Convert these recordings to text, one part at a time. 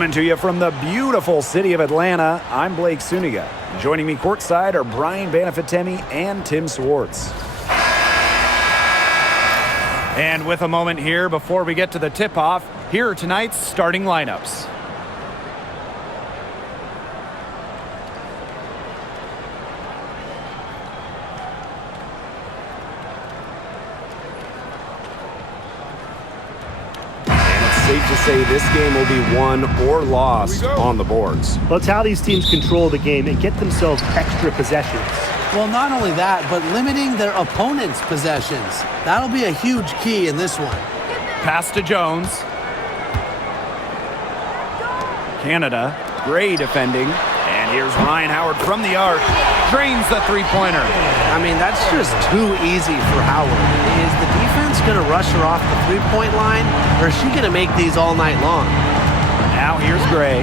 Coming to you from the beautiful city of Atlanta, I'm Blake Suniga. Joining me courtside are Brian Banafitemi and Tim Swartz. And with a moment here before we get to the tip-off, here are tonight's starting lineups. Safe to say this game will be won or lost on the boards. Well, it's how these teams control the game and get themselves extra possessions. Well, not only that, but limiting their opponent's possessions. That'll be a huge key in this one. Pass to Jones. Canada, Gray defending. And here's Ryan Howard from the arc. Drains the three-pointer. I mean, that's just too easy for Howard. Is the defense going to rush her off the three-point line, or is she going to make these all night long? Now here's Gray.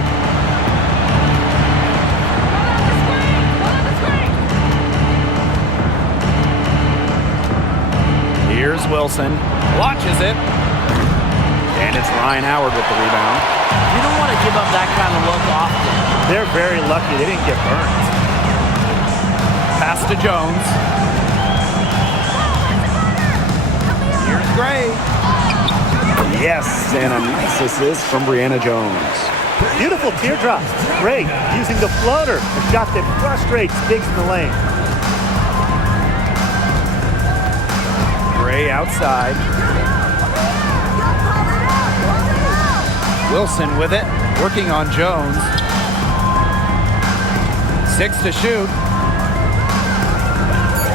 Here's Wilson. Watches it. And it's Ryan Howard with the rebound. You don't want to give up that kind of look often. They're very lucky they didn't get burned. Pass to Jones. Here's Gray. Yes, and a nice assist from Brianna Jones. Beautiful teardrop. Great. Using the floater. A shot that frustrates bigs in the lane. Gray outside. Wilson with it, working on Jones. 6 to shoot.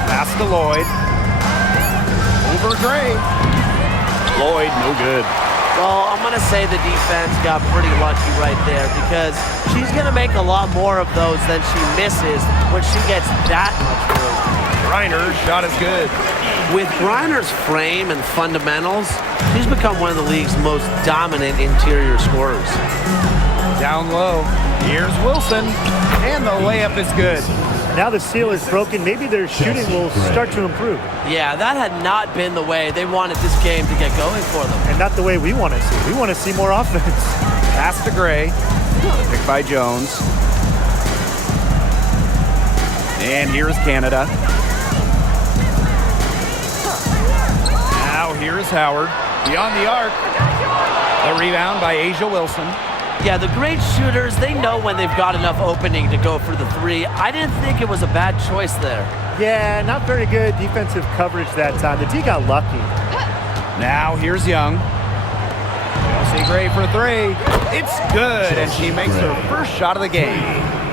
Pass to Lloyd. Over Gray. Lloyd, no good. Well, I'm going to say the defense got pretty lucky right there because she's going to make a lot more of those than she misses when she gets that much room. Griner's shot is good. With Griner's frame and fundamentals, she's become one of the league's most dominant interior scorers. Down low. Here's Wilson. And the layup is good. Now the seal is broken. Maybe their shooting will start to improve. Yeah, that had not been the way they wanted this game to get going for them. And not the way we want to see. We want to see more offense. Pass to Gray. Picked by Jones. And here's Canada. Now here's Howard. Beyond the arc. The rebound by A'ja Wilson. Yeah, the great shooters, they know when they've got enough opening to go for the three. I didn't think it was a bad choice there. Yeah, not very good defensive coverage that time. The D got lucky. Now here's Young. Chelsea Gray for three. It's good, and she makes her first shot of the game.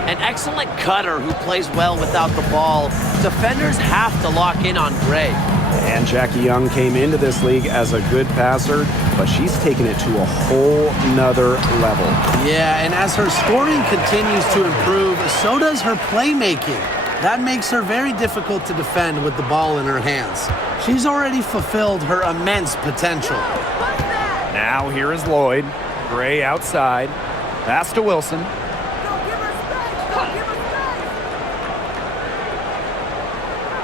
An excellent cutter who plays well without the ball. Defenders have to lock in on Gray. And Jackie Young came into this league as a good passer, but she's taken it to a whole nother level. Yeah, and as her scoring continues to improve, so does her playmaking. That makes her very difficult to defend with the ball in her hands. She's already fulfilled her immense potential. Now here is Lloyd. Gray outside. Pass to Wilson.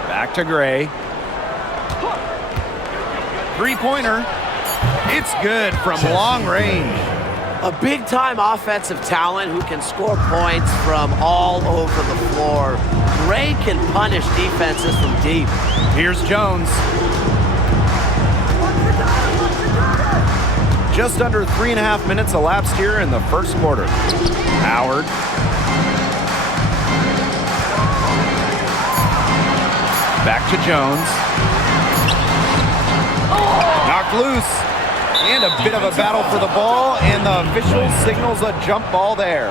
Back to Gray. Three-pointer. It's good from long range. A big-time offensive talent who can score points from all over the floor. Gray can punish defenses from deep. Here's Jones. Just under 3.5 minutes elapsed here in the first quarter. Howard. Back to Jones. Knocked loose. And a bit of a battle for the ball, and the official signals a jump ball there.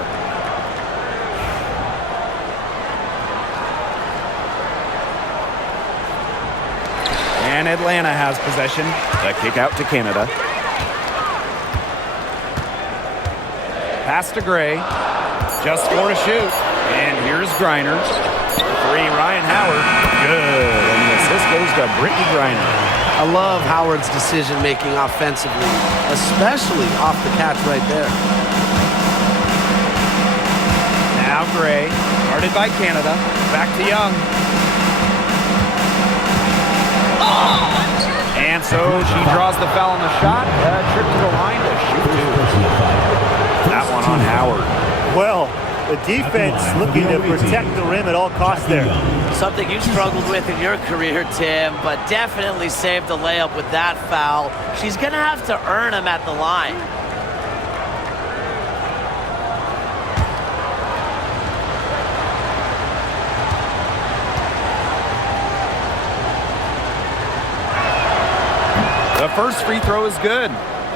And Atlanta has possession. The kick out to Canada. Pass to Gray. Just 4 to shoot. And here's Griner. Three, Ryan Howard. Good. And the assist goes to Brittany Griner. I love Howard's decision-making offensively, especially off the catch right there. Now Gray, guarded by Canada. Back to Young. And so she draws the foul on the shot. Trip to the line to shoot two. That one on Howard. Well, the defense looking to protect the rim at all costs there. Something you struggled with in your career, Tim, but definitely saved the layup with that foul. She's going to have to earn him at the line. The first free throw is good.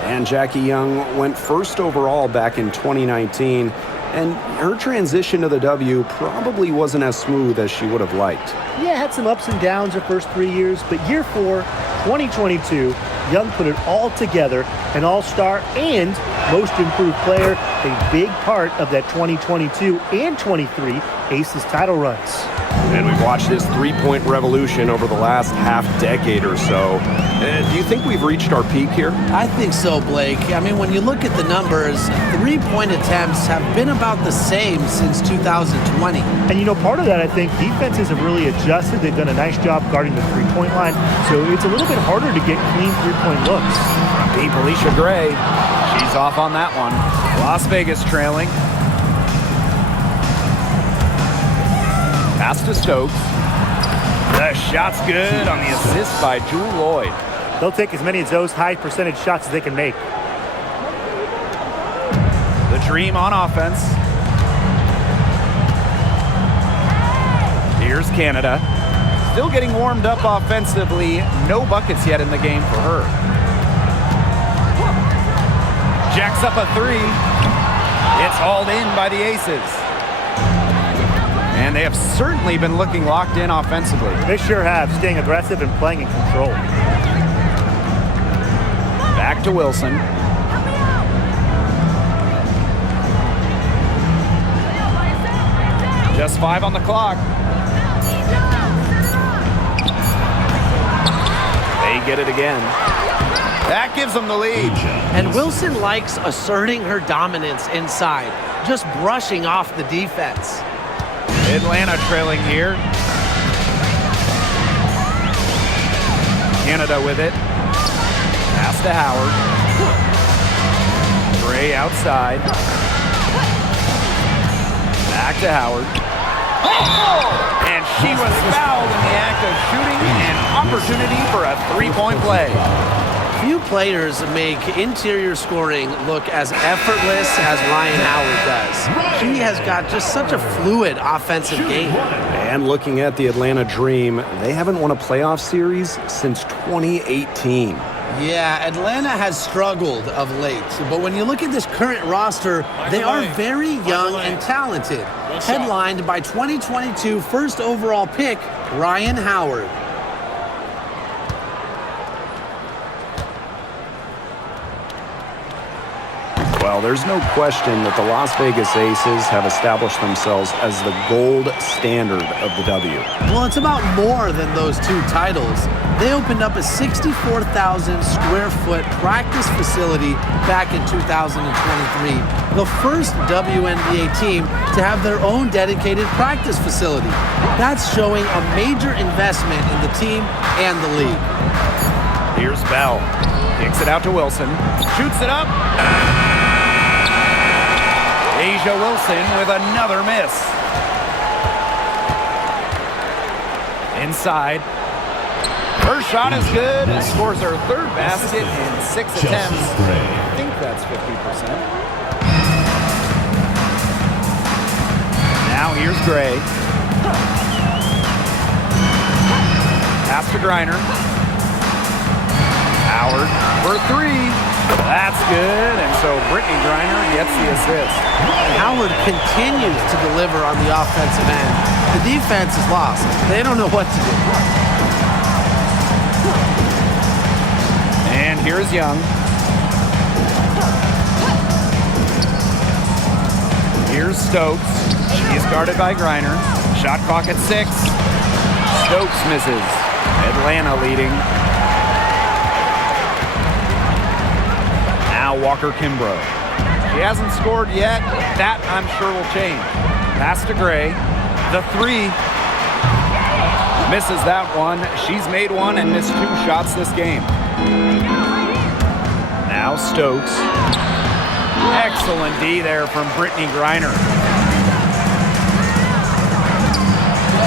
And Jackie Young went first overall back in 2019, and her transition to the W probably wasn't as smooth as she would have liked. Yeah, had some ups and downs her first 3 years, but year 4, 2022, Young put it all together, an all-star and most improved player, a big part of that 2022 and 23 Aces title runs. And we've watched this three-point revolution over the last half-decade or so. Do you think we've reached our peak here? I think so, Blake. I mean, when you look at the numbers, three-point attempts have been about the same since 2020. And, you know, part of that, I think, defenses have really adjusted. They've done a nice job guarding the three-point line, so it's a little bit harder to get clean three-point looks. Deep Alicia Gray. She's off on that one. Las Vegas trailing. Pass to Stokes. The shot's good on the assist by Jewel Lloyd. They'll take as many of those high percentage shots as they can make. The Dream on offense. Here's Canada. Still getting warmed up offensively. No buckets yet in the game for her. Jacks up a three. It's hauled in by the Aces. And they have certainly been looking locked in offensively. They sure have, staying aggressive and playing in control. Back to Wilson. Just 5 on the clock. They get it again. That gives them the lead. And Wilson likes asserting her dominance inside, just brushing off the defense. Atlanta trailing here. Canada with it. Pass to Howard. Gray outside. Back to Howard. And she was fouled in the act of shooting, an opportunity for a three-point play. Few players make interior scoring look as effortless as Ryan Howard does. She has got just such a fluid offensive game. And looking at the Atlanta Dream, they haven't won a playoff series since 2018. Yeah, Atlanta has struggled of late, but when you look at this current roster, they are very young and talented. Headlined by 2022 first overall pick, Ryan Howard. Well, there's no question that the Las Vegas Aces have established themselves as the gold standard of the W. Well, it's about more than those two titles. They opened up a 64,000 square foot practice facility back in 2023. The first WNBA team to have their own dedicated practice facility. That's showing a major investment in the team and the league. Here's Bell. Kicks it out to Wilson. Shoots it up. Asia Wilson with another miss. Inside. Her shot is good and scores her third basket in 6 attempts. I think that's 50%. Now here's Gray. Pass to Griner. Howard for three. That's good, and so Brittany Griner gets the assist. Howard continues to deliver on the offensive end. The defense is lost. They don't know what to do. And here's Young. Here's Stokes. She's guarded by Griner. Shot clock at 6. Stokes misses. Atlanta leading. Now Walker Kimbrough. She hasn't scored yet. That, I'm sure, will change. Pass to Gray. The three. Misses that one. She's made one and missed 2 shots this game. Now Stokes. Excellent D there from Brittany Griner.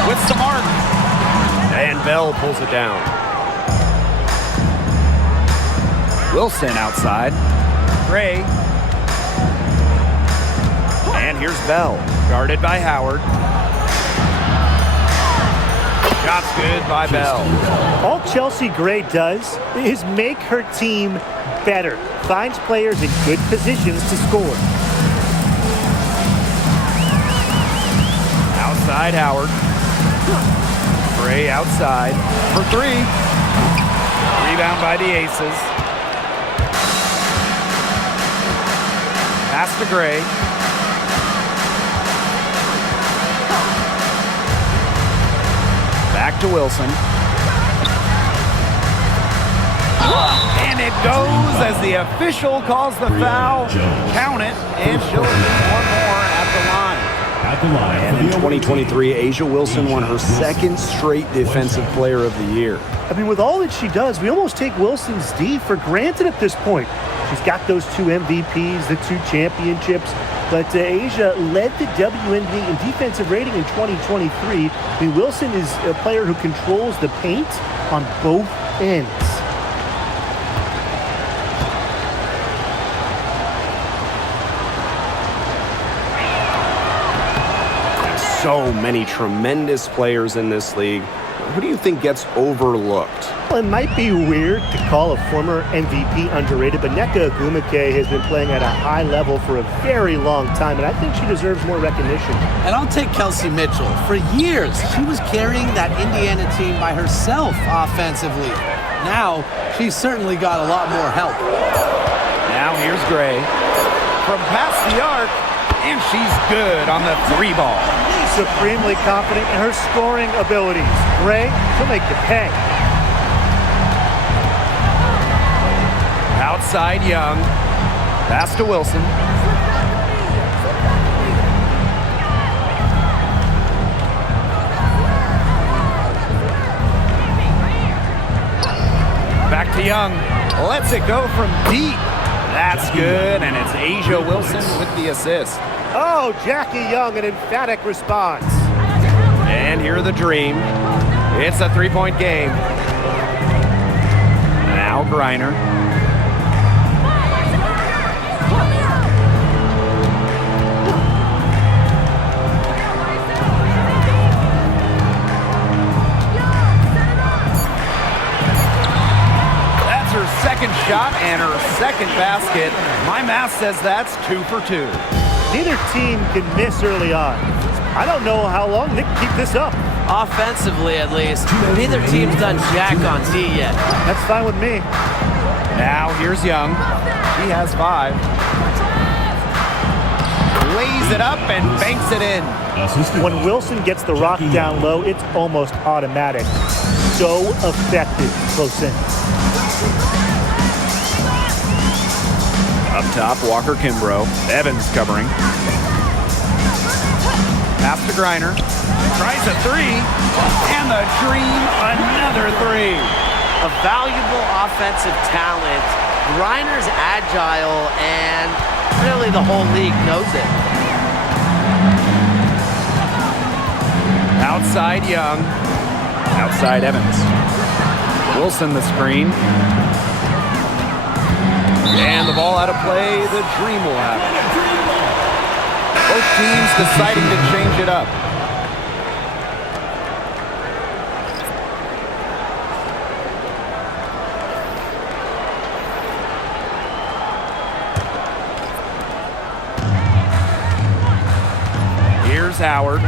With some arc. And Bell pulls it down. Wilson outside. Gray. And here's Bell, guarded by Howard. Shot's good by Bell. All Chelsea Gray does is make her team better. Finds players in good positions to score. Outside Howard. Gray outside for three. Rebound by the Aces. Pass to Gray. Back to Wilson. And it goes as the official calls the foul. Count it, and she'll leave one more at the line. And in 2023, Asia Wilson won her second straight Defensive Player of the Year. I mean, with all that she does, we almost take Wilson's D for granted at this point. She's got those 2 MVPs, the 2 championships, but Asia led the WNBA in defensive rating in 2023. I mean, Wilson is a player who controls the paint on both ends. So many tremendous players in this league. Who do you think gets overlooked? Well, it might be weird to call a former MVP underrated, but Nneka Ogwumike has been playing at a high level for a very long time, and I think she deserves more recognition. And I'll take Kelsey Mitchell. For years, she was carrying that Indiana team by herself offensively. Now, she's certainly got a lot more help. Now here's Gray. From past the arc, and she's good on the 3 ball. Supremely confident in her scoring abilities. Gray, she'll make you pay. Outside Young. Pass to Wilson. Back to Young. Lets it go from deep. That's good, and it's Asia Wilson with the assist. Oh, Jackie Young, an emphatic response. And here the dream. It's a 3-point game. Now Griner. That's her second shot and her second basket. My math says that's 2 for 2. Neither team can miss early on. I don't know how long they can keep this up. Offensively, at least. Neither team's done jack on D yet. That's fine with me. Now here's Young. She has 5. Lays it up and banks it in. When Wilson gets the rock down low, it's almost automatic. So effective close in. Up top, Walker Kimbrough. Evans covering. Pass to Griner. Tries a 3. And the dream, another 3. A valuable offensive talent. Griner's agile, and really the whole league knows it. Outside Young. Outside Evans. Wilson the screen. And the ball out of play, the dream will have it. Both teams deciding to change it up. Here's Howard.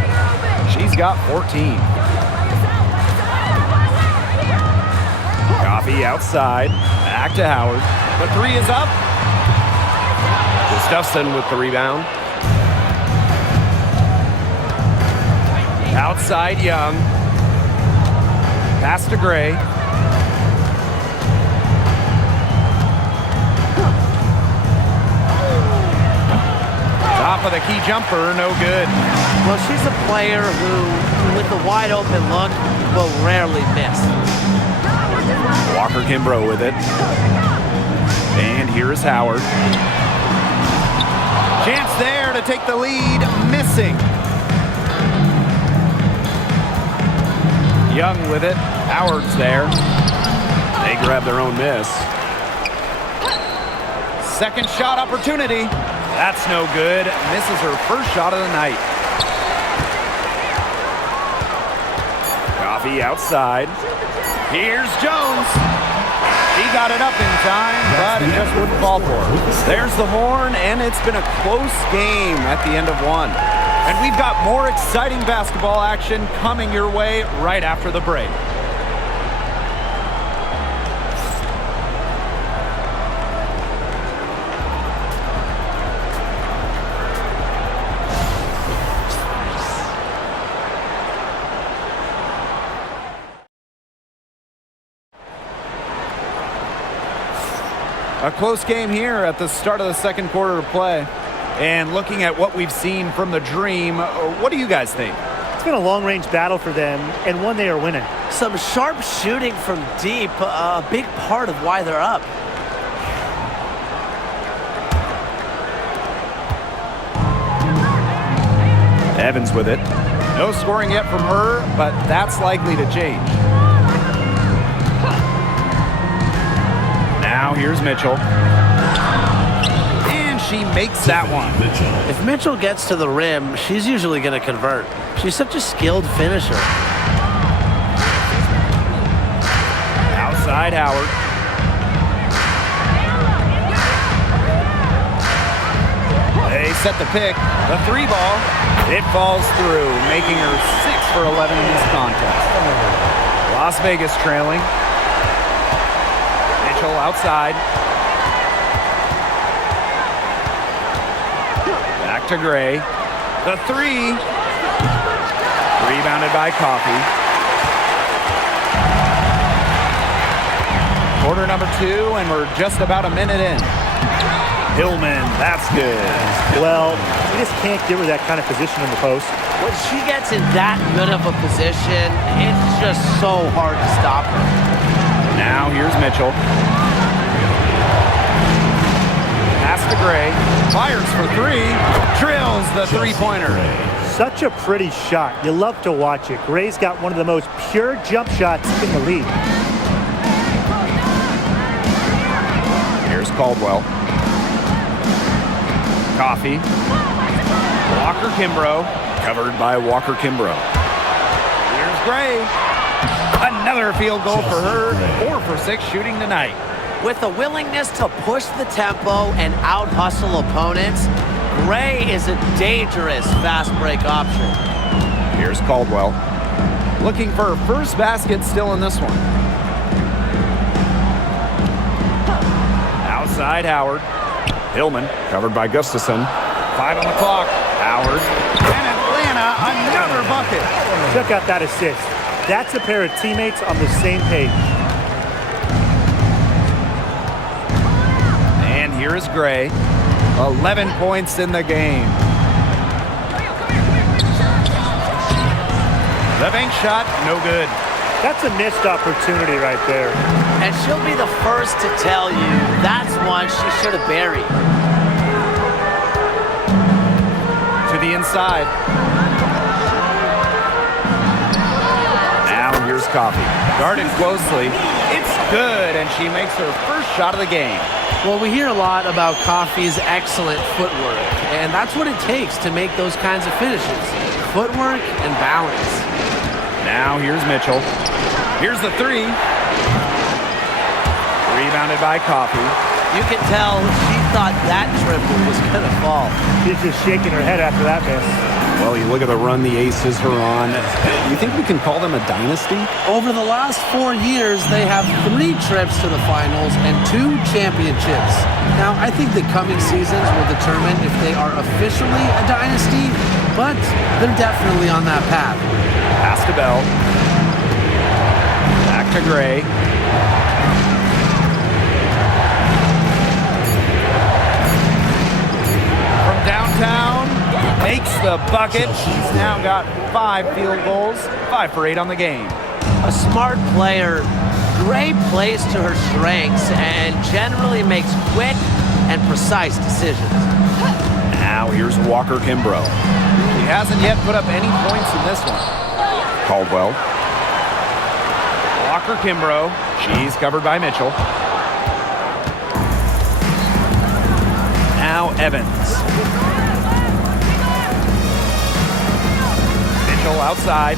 She's got 14. Coffee outside. Back to Howard. The 3 is up. Gustafson with the rebound. Outside Young. Pass to Gray. Top of the key jumper, no good. Well, she's a player who, with the wide open look, will rarely miss. Walker Kimbrough with it. And here is Howard. Chance there to take the lead, missing. Young with it. Howard's there. They grab their own miss. Second shot opportunity. That's no good. Misses her first shot of the night. Coffee outside. Here's Jones. He got it up in time, but it just wouldn't fall for her. There's the horn, and it's been a close game at the end of one. And we've got more exciting basketball action coming your way right after the break. A close game here at the start of the second quarter of play. And looking at what we've seen from the Dream, what do you guys think? It's been a long-range battle for them, and one they are winning. Some sharp shooting from deep, a big part of why they're up. Evans with it. No scoring yet from her, but that's likely to change. Now here's Mitchell. And she makes that one. If Mitchell gets to the rim, she's usually going to convert. She's such a skilled finisher. Outside Howard. They set the pick. The three ball. It falls through, making her 6 for 11 in this contest. Las Vegas trailing. Mitchell outside. Back to Gray. The three. Rebounded by Coffee. Quarter number 2, and we're just about a minute in. Hillman, that's good. Well, you just can't give her that kind of position in the post. When she gets in that good of a position, it's just so hard to stop her. Now here's Mitchell. Pass to Gray. Fires for 3. Drills the three-pointer. Such a pretty shot. You love to watch it. Gray's got one of the most pure jump shots in the league. Here's Caldwell. Coffee. Walker Kimbrough. Covered by Walker Kimbrough. Here's Gray. Another field goal for her. 4 for 6 shooting tonight. With a willingness to push the tempo and out-hustle opponents, Gray is a dangerous fast break option. Here's Caldwell. Looking for her first basket still in this one. Outside Howard. Hillman, covered by Gustafson. 5 on the clock. Howard. And Atlanta, another bucket. Check out that assist. That's a pair of teammates on the same page. And here is Gray. 11 points in the game. The bank shot, no good. That's a missed opportunity right there. And she'll be the first to tell you that's one she should have buried. To the inside. Now here's Coffee. Guarded closely. It's good, and she makes her first shot of the game. Well, we hear a lot about Coffee's excellent footwork, and that's what it takes to make those kinds of finishes. Footwork and balance. Now here's Mitchell. Here's the 3. Rebounded by Coffee. You can tell she thought that triple was going to fall. She's just shaking her head after that miss. Well, you look at the run the Aces are on. You think we can call them a dynasty? Over the last 4 years, they have 3 trips to the finals and 2 championships. Now, I think the coming seasons will determine if they are officially a dynasty, but they're definitely on that path. Pass to Bell. Back to Gray. From downtown, makes the bucket. She's now got 5 field goals, 5 for 8 on the game. A smart player. Gray plays to her strengths and generally makes quick and precise decisions. Now here's Walker Kimbrough. He hasn't yet put up any points in this one. Caldwell. Walker Kimbrough. She's covered by Mitchell. Now Evans. Mitchell outside.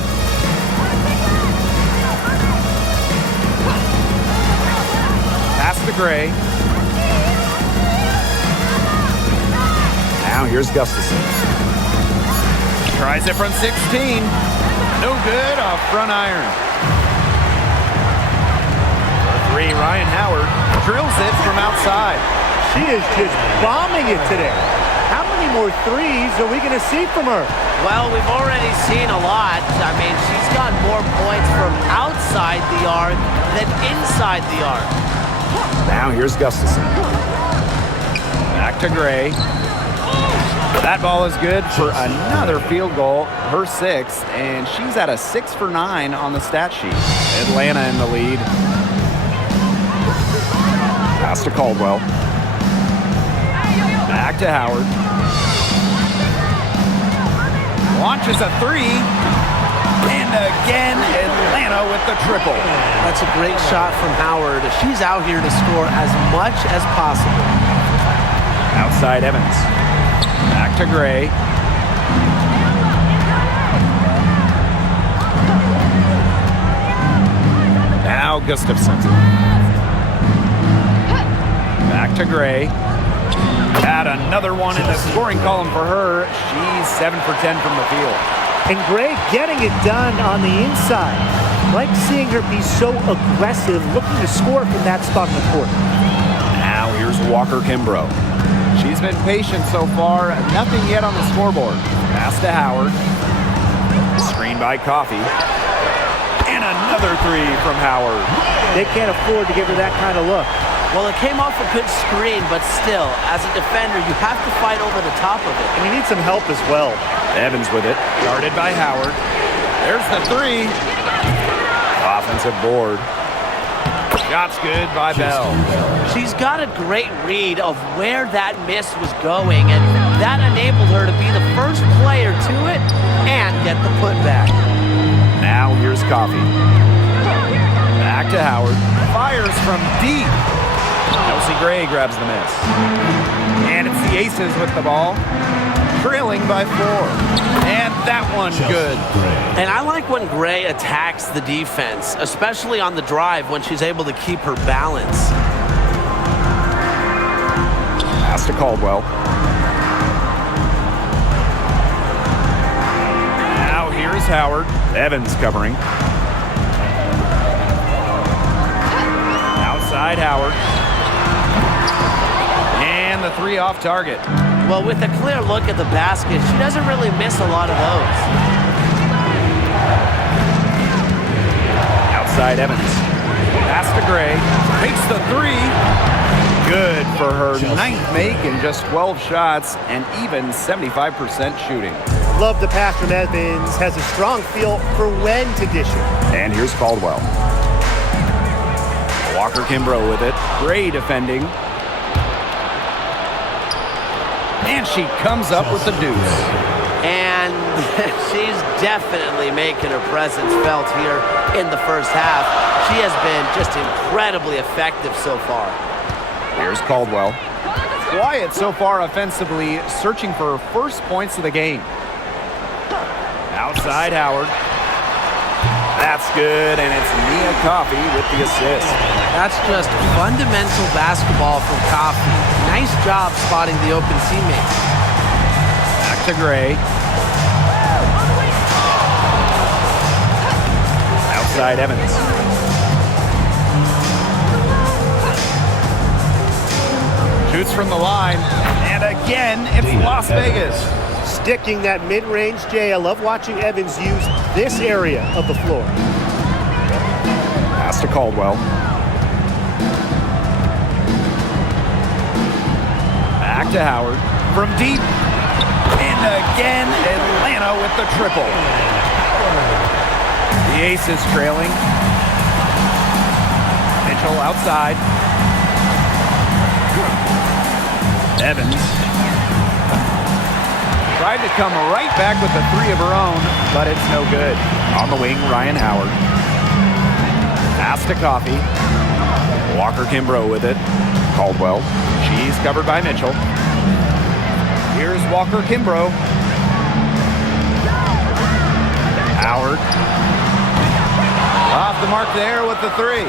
Pass to Gray. Now here's Gustafson. Tries it from 16. No good off front iron. For 3, Ryan Howard drills it from outside. She is just bombing it today. How many more threes are we going to see from her? Well, we've already seen a lot. I mean, she's got more points from outside the arc than inside the arc. Now here's Gustafson. Back to Gray. That ball is good for another field goal, her 6th, and she's at a 6 for 9 on the stat sheet. Atlanta in the lead. Pass to Caldwell. Back to Howard. Launches a 3. And again, Atlanta with the triple. That's a great shot from Howard. She's out here to score as much as possible. Outside Evans. Back to Gray. Now Gustafson. Back to Gray. Got another one in the scoring column for her. She's 7 for 10 from the field. And Gray getting it done on the inside. Like seeing her be so aggressive, looking to score from that spot in the court. Now here's Walker Kimbrough. She's been patient so far. Nothing yet on the scoreboard. Pass to Howard. Screen by Coffey. And another 3 from Howard. They can't afford to give her that kind of look. Well, it came off a good screen, but still, as a defender, you have to fight over the top of it. And you need some help as well. Evans with it. Guarded by Howard. There's the 3. Offensive board. Shot's good by Bell. She's got a great read of where that miss was going, and that enabled her to be the first player to it and get the putback. Now here's Coffey. Back to Howard. Fires from deep. Elsie Gray grabs the miss. And it's the Aces with the ball. Trailing by 4. And that one's good. And I like when Gray attacks the defense, especially on the drive when she's able to keep her balance. Pass to Caldwell. Now here's Howard. Evans covering. Outside Howard. And the 3 off target. Well, with a clear look at the basket, she doesn't really miss a lot of those. Outside Evans. Pass to Gray. Takes the 3. Good for her 9th make in just 12 shots and even 75% shooting. Love the pass from Evans. Has a strong feel for when to dish it. And here's Caldwell. Walker Kimbrough with it. Gray defending. And she comes up with the deuce. And she's definitely making her presence felt here in the first half. She has been just incredibly effective so far. Here's Caldwell. Quiet so far offensively, searching for her first points of the game. Outside Howard. That's good, and it's Nia Coffey with the assist. That's just fundamental basketball from Coffey. Nice job spotting the open teammate. Back to Gray. Outside Evans. Shoots from the line, and again, it's Las Vegas. Sticking that mid-range J. I love watching Evans use this area of the floor. Pass to Caldwell. Back to Howard. From deep. And again, Atlanta with the triple. The Aces trailing. Mitchell outside. Evans. Tried to come right back with a three of her own, but it's no good. On the wing, Ryan Howard. Pass to Coffey. Walker Kimbrough with it. Caldwell. She's covered by Mitchell. Here's Walker Kimbrough. Howard. Off the mark there with the three.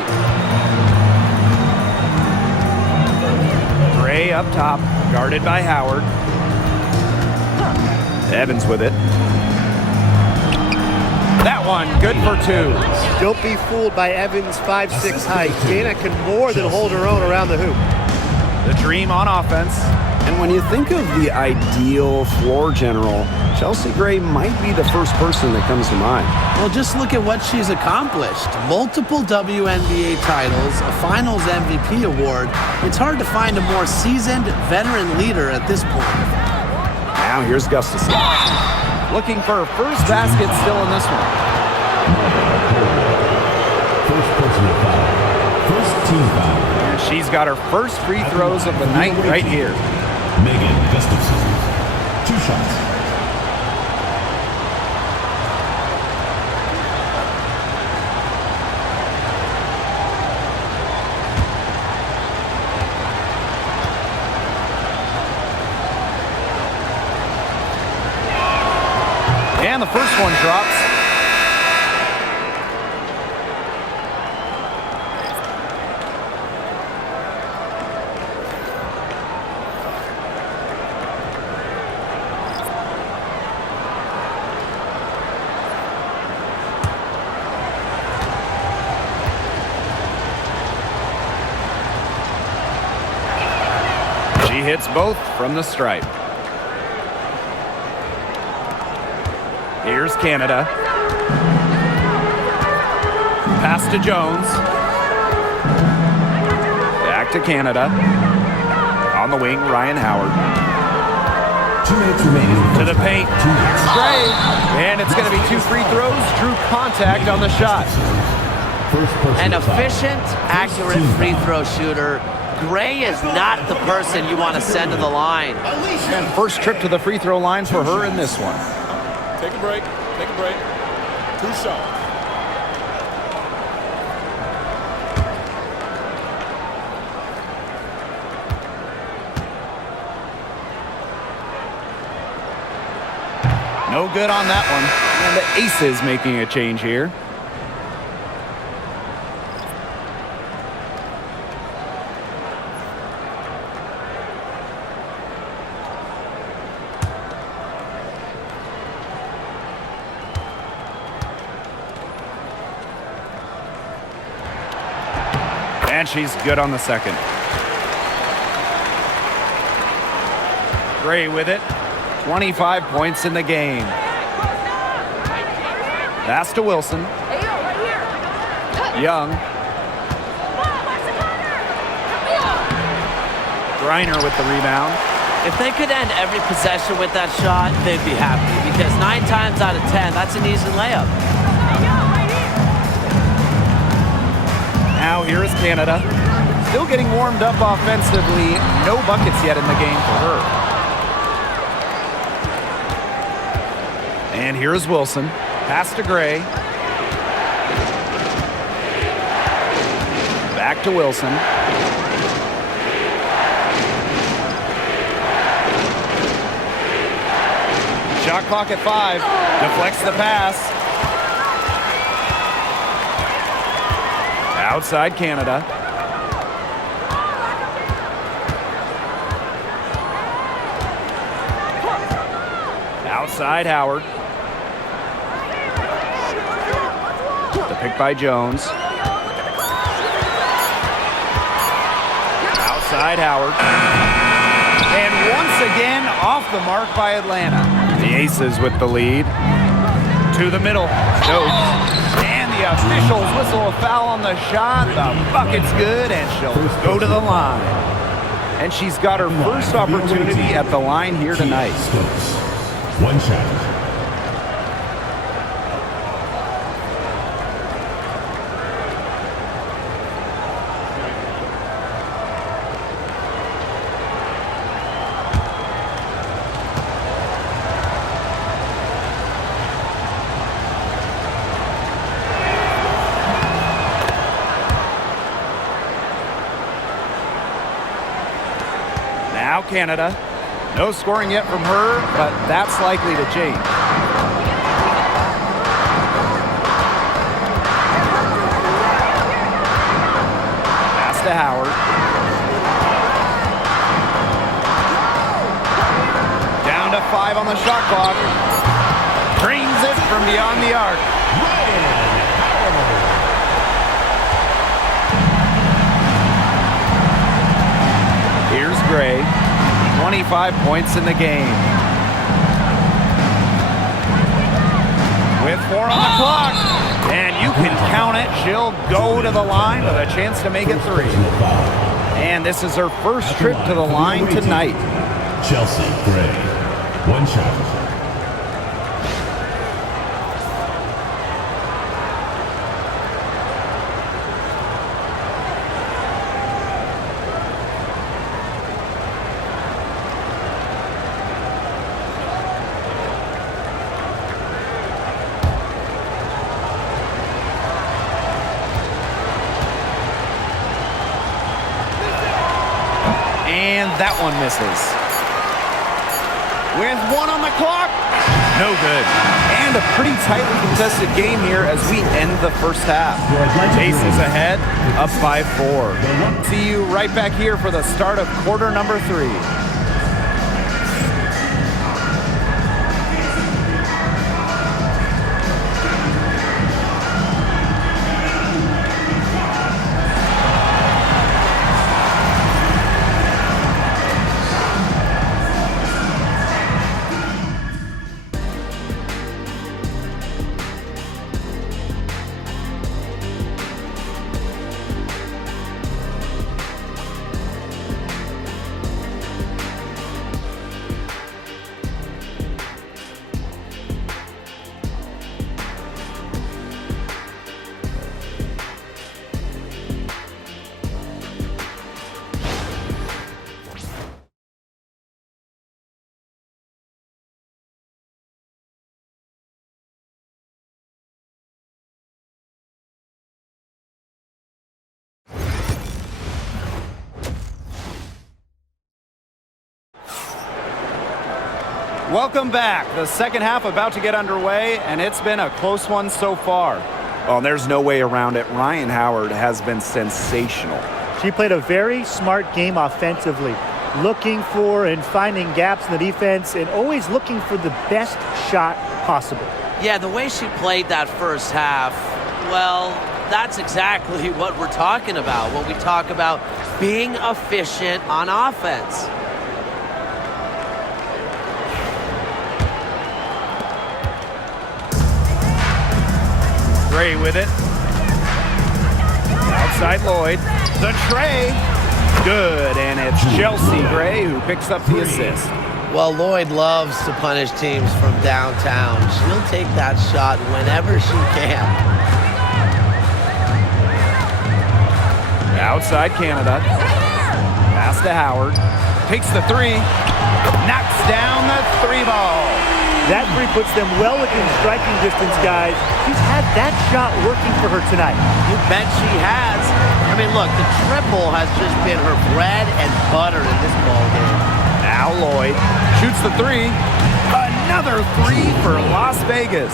Gray up top, guarded by Howard. Evans with it. That one, good for two. Don't be fooled by Evans' 5'6" height. Dana can more than hold her own around the hoop. The dream on offense. And when you think of the ideal floor general, Chelsea Gray might be the first person that comes to mind. Well, just look at what she's accomplished. Multiple WNBA titles, a Finals MVP award. It's hard to find a more seasoned veteran leader at this point. Now here's Gustafson. Looking for her first basket still in this one. First personal foul. First team foul. And she's got her first free throws of the night right here. Megan Gustafson. 2 shots. And the first one drops. She hits both from the stripe. Here's Canada. Pass to Jones. Back to Canada. On the wing, Ryan Howard. 2 minutes remaining. To the paint. Gray. And it's going to be 2 free throws. Drew contact on the shot. An efficient, accurate free throw shooter. Gray is not the person you want to send to the line. And first trip to the free throw line for her in this one. Take a break. Take a break. 2 shots. No good on that one. And the Aces making a change here. And she's good on the second. Gray with it. 25 points in the game. Pass to Wilson. Young. Griner with the rebound. If they could end every possession with that shot, they'd be happy because 9 times out of 10, that's an easy layup. Now here is Canada. Still getting warmed up offensively. No buckets yet in the game for her. And here is Wilson. Pass to Gray. Back to Wilson. Shot clock at 5. Deflects the pass. Outside Canada. Outside Howard. The pick by Jones. Outside Howard. And once again off the mark by Atlanta. The Aces with the lead. To the middle. Stokes. And the officials whistle a foul on the shot. The bucket's good, and she'll go to the line. And she's got her first opportunity at the line here tonight. Stokes. 1 shot. Now Canada. No scoring yet from her, but that's likely to change. Pass to Howard. Down to 5 on the shot clock. Drains it from beyond the arc. Here's Gray. 25 points in the game. With 4 on the clock. And you can count it. She'll go to the line with a chance to make it 3. And this is her first trip to the line tonight. Chelsea Gray. 1 shot. And that one misses. With 1 on the clock. No good. And a pretty tightly contested game here as we end the first half. Aces ahead, up by 4. See you right back here for the start of quarter number 3. Welcome back. The second half about to get underway, and it's been a close one so far. Well, there's no way around it. Ryan Howard has been sensational. She played a very smart game offensively, looking for and finding gaps in the defense and always looking for the best shot possible. Yeah, the way she played that first half, well, that's exactly what we're talking about when we talk about being efficient on offense. Gray with it. Outside Lloyd. The tray. Good, and it's Chelsea Gray who picks up the assist. Well, Lloyd loves to punish teams from downtown. She'll take that shot whenever she can. Outside Canada. Pass to Howard. Takes the 3. Knocks down the 3 ball. That 3 puts them well within striking distance, guys. She's had that shot working for her tonight. You bet she has. I mean, look, the triple has just been her bread and butter in this ball game. Now Lloyd shoots the 3. Another 3 for Las Vegas.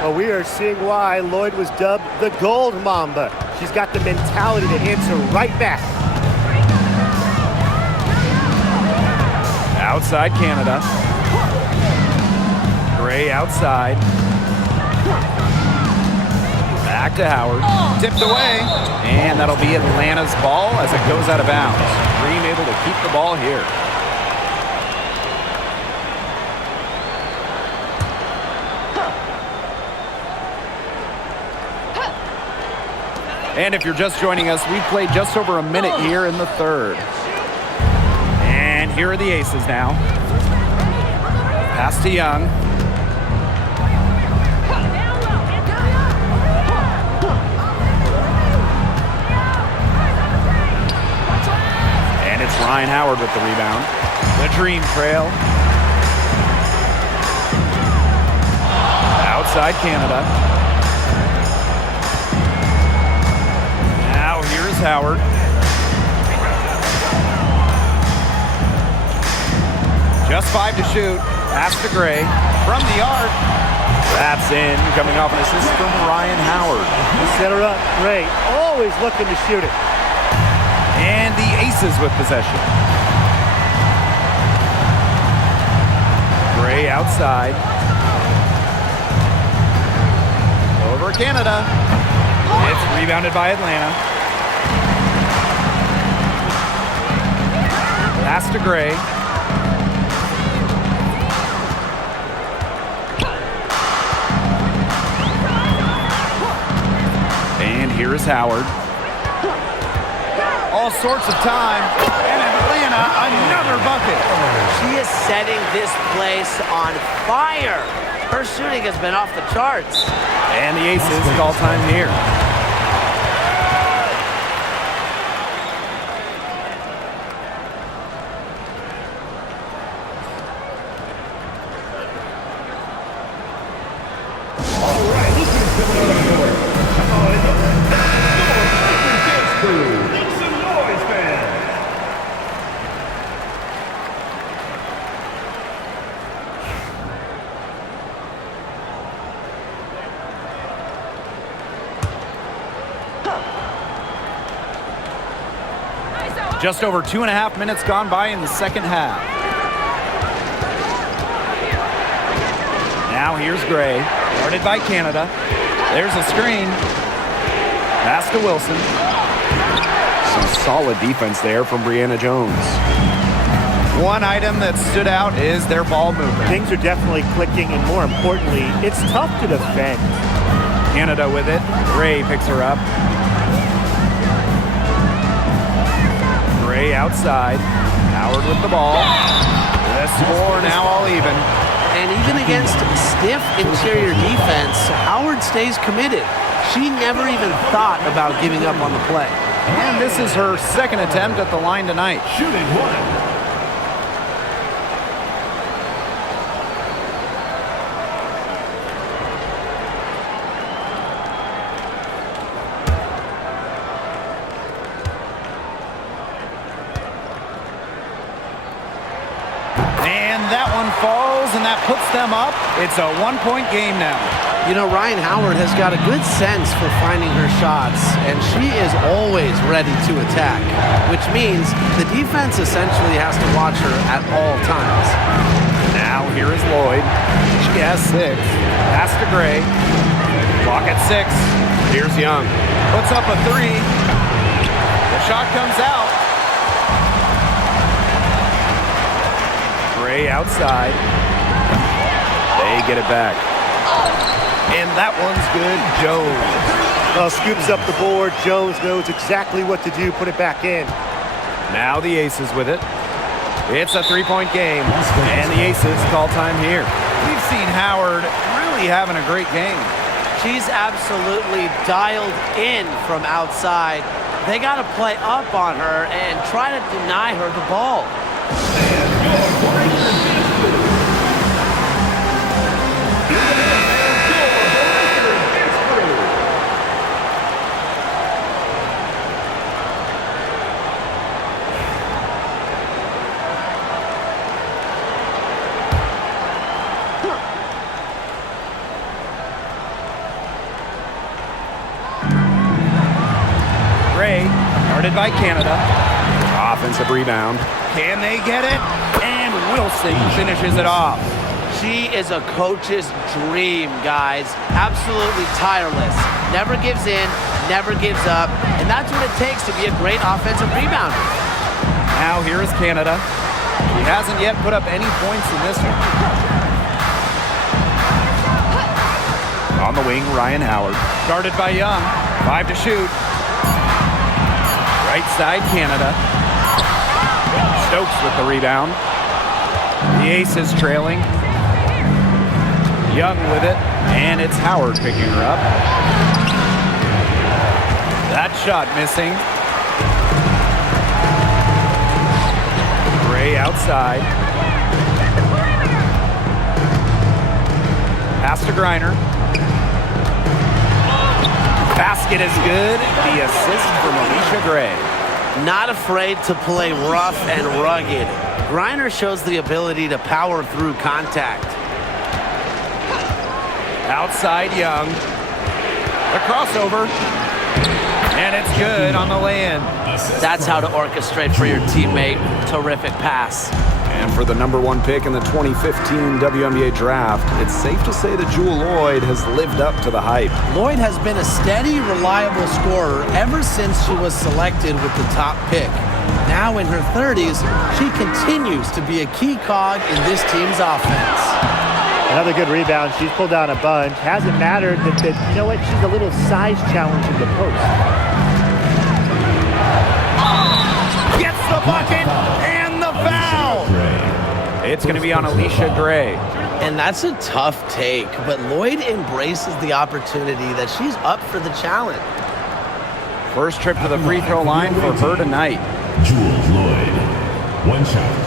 Well, we are seeing why Lloyd was dubbed the Gold Mamba. She's got the mentality to answer right back. Outside Canada. Gray outside. Back to Howard. Tipped away. And that'll be Atlanta's ball as it goes out of bounds. Green able to keep the ball here. And if you're just joining us, we've played just over a minute here in the third. And here are the aces now. Pass to Young. And it's Ryan Howard with the rebound. The Dream trail. Outside Canada. Now here's Howard. Just 5 to shoot. Pass to Gray. From the arc. That's in. Coming off an assist from Ryan Howard. Set her up. Gray always looking to shoot it. And the Aces with possession. Gray outside. Over Canada. It's rebounded by Atlanta. Pass to Gray. And here is Howard. All sorts of time. And Atlanta, another bucket. She is setting this place on fire. Her shooting has been off the charts. And the Aces call time here. Just over 2.5 minutes gone by in the second half. Now here's Gray, guarded by Canada. There's a screen. Pass to Wilson. Some solid defense there from Brianna Jones. One item that stood out is their ball movement. Things are definitely clicking, and more importantly, it's tough to defend. Canada with it. Gray picks her up. Gray outside. Howard with the ball. The score now all even. And even against stiff interior defense, Howard stays committed. She never even thought about giving up on the play. And this is her second attempt at the line tonight. Shooting one. That one falls, and that puts them up. It's a 1-point game now. You know, Ryan Howard has got a good sense for finding her shots, and she is always ready to attack, which means the defense essentially has to watch her at all times. Now here is Lloyd. She has 6. Pass to Gray. Clock at 6. Here's Young. Puts up a 3. The shot comes out. Gray outside. They get it back. And that one's good. Jones. Well, scoops up the board. Jones knows exactly what to do. Put it back in. Now the Aces with it. It's a 3-point game. And the Aces call time here. We've seen Howard really having a great game. She's absolutely dialed in from outside. They got to play up on her and try to deny her the ball. Gray, guarded by Canada. Offensive rebound. Can they get it? And Wilson finishes it off. She is a coach's dream, guys. Absolutely tireless. Never gives in, never gives up. And that's what it takes to be a great offensive rebounder. Now here is Canada. He hasn't yet put up any points in this one. On the wing, Ryan Howard. Guarded by Young. 5 to shoot. Right side, Canada. Stokes with the rebound. The Aces trailing. Young with it, and it's Howard picking her up. That shot missing. Gray outside. Pass to Griner. Basket is good. The assist from Alicia Gray. Not afraid to play rough and rugged. Griner shows the ability to power through contact. Outside Young. The crossover. And it's good on the lay-in. That's how to orchestrate for your teammate. Terrific pass. And for the #1 pick in the 2015 WNBA draft, it's safe to say that Jewell Loyd has lived up to the hype. Loyd has been a steady, reliable scorer ever since she was selected with the top pick. Now in her 30s, she continues to be a key cog in this team's offense. Another good rebound. She's pulled down a bunch. Hasn't mattered that you know what? She's a little size challenge in the post. Gets the bucket and the foul. It's going to be on Alicia Gray. And that's a tough take, but Loyd embraces the opportunity that she's up for the challenge. First trip to the free throw line for her tonight. Jewell Loyd. One shot.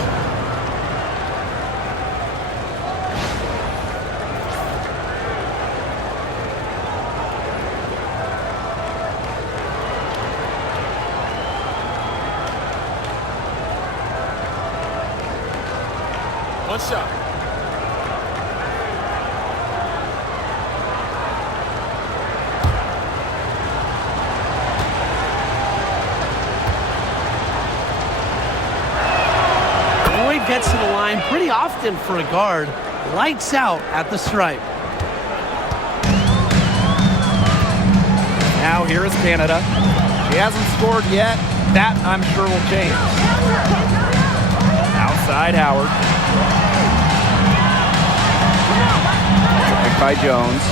One shot. Loyd gets to the line pretty often for a guard. Lights out at the stripe. Now here is Canada. She hasn't scored yet. That, I'm sure, will change. Outside Howard. Picked by Jones.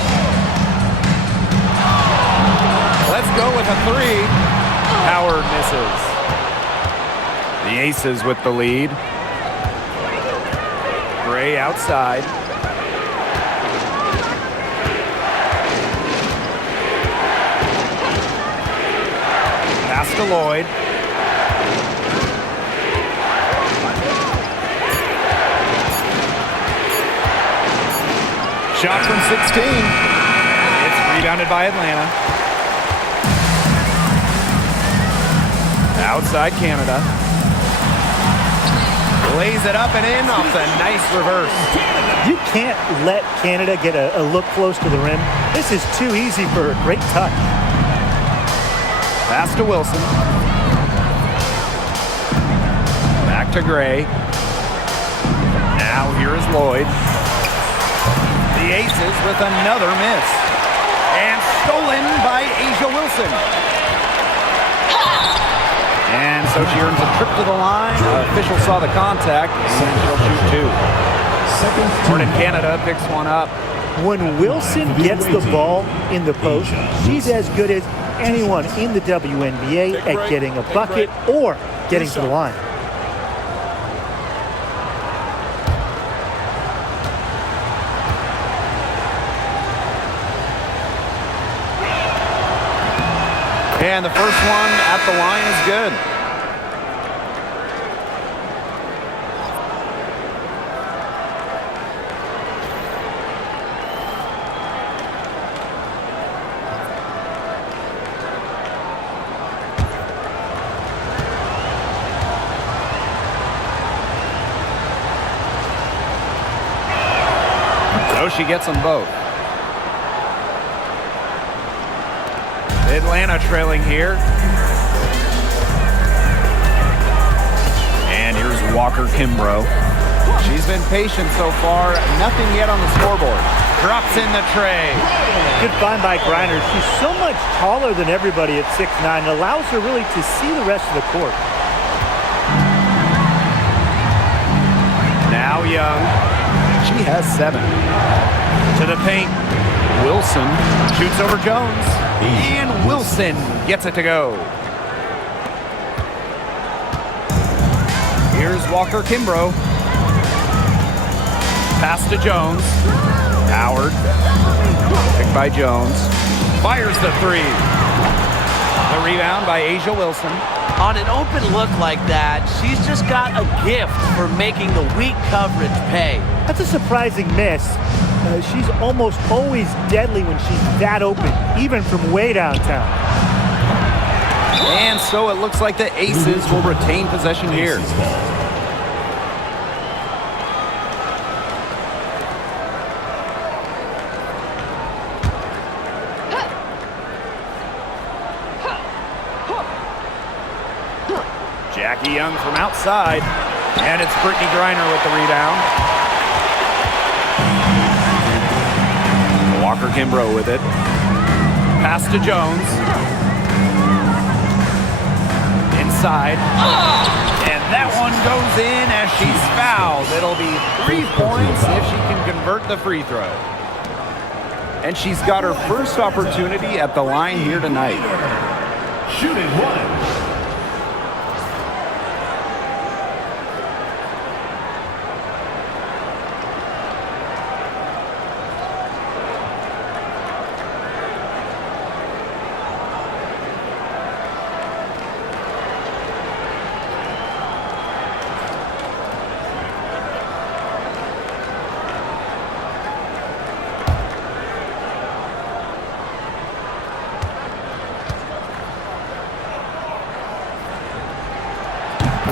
Let's go with a three. Howard misses. The Aces with the lead. Gray outside. Pass to Loyd. Shot from 16. It's rebounded by Atlanta. Outside Canada. Lays it up and in off the nice reverse. You can't let Canada get a look close to the rim. This is too easy for her. Great touch. Pass to Wilson. Back to Gray. Now here is Loyd. The Aces with another miss. And stolen by Asia Wilson. And so she earns a trip to the line. Official saw the contact, and she'll shoot two. Hornet Canada picks one up. When Wilson gets the ball in the post, she's as good as anyone in the WNBA at getting a bucket or getting to the line. And the first one at the line is good. So she gets them both. Atlanta trailing here. And here's Walker Kimbrough. She's been patient so far. Nothing yet on the scoreboard. Drops in the tray. Good find by Griner. She's so much taller than everybody at 6'9". It allows her really to see the rest of the court. Now Young. She has 7. To the paint. Wilson shoots over Jones. And Wilson gets it to go. Here's Walker Kimbrough. Pass to Jones. Howard. Picked by Jones. Fires the three. The rebound by Asia Wilson. On an open look like that, she's just got a gift for making the weak coverage pay. That's a surprising miss. She's almost always deadly when she's that open, even from way downtown. And so it looks like the Aces will retain possession here. Jackie Young from outside. And it's Brittany Griner with the rebound. Walker Kimbrough with it. Pass to Jones. Inside. And that one goes in as she's fouled. It'll be 3 points if she can convert the free throw. And she's got her first opportunity at the line here tonight. Shooting one.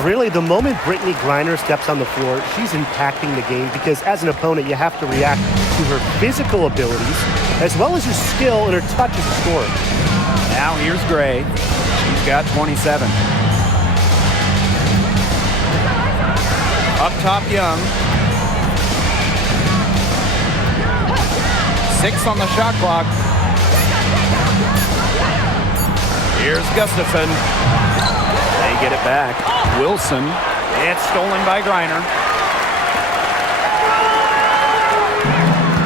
Really, the moment Brittany Griner steps on the floor, she's impacting the game because as an opponent, you have to react to her physical abilities as well as her skill and her touch as a scorer. Now here's Gray. She's got 27. Up top, Young. 6 on the shot clock. Here's Gustafson. They get it back. Wilson. It's stolen by Griner.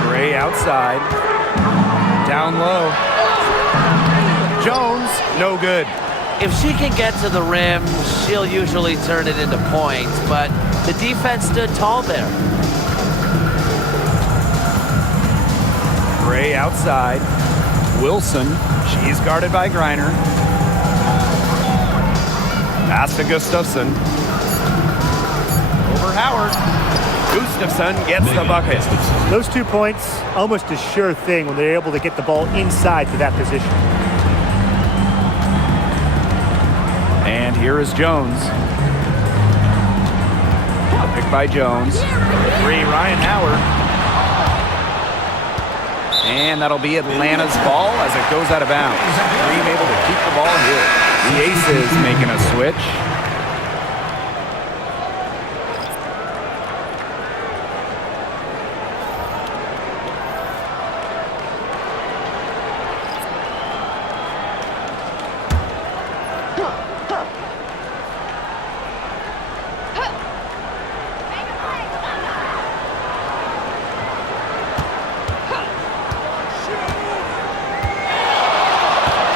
Gray outside. Down low. Jones, no good. If she can get to the rim, she'll usually turn it into points, but the defense stood tall there. Gray outside. Wilson. She's guarded by Griner. Pass to Gustafson. Over Howard. Gustafson gets the bucket. Those 2 points, almost a sure thing when they're able to get the ball inside to that position. And here is Jones. A pick by Jones. 3, Ryan Howard. And that'll be Atlanta's ball as it goes out of bounds. Green able to keep the ball here. The Aces making a switch.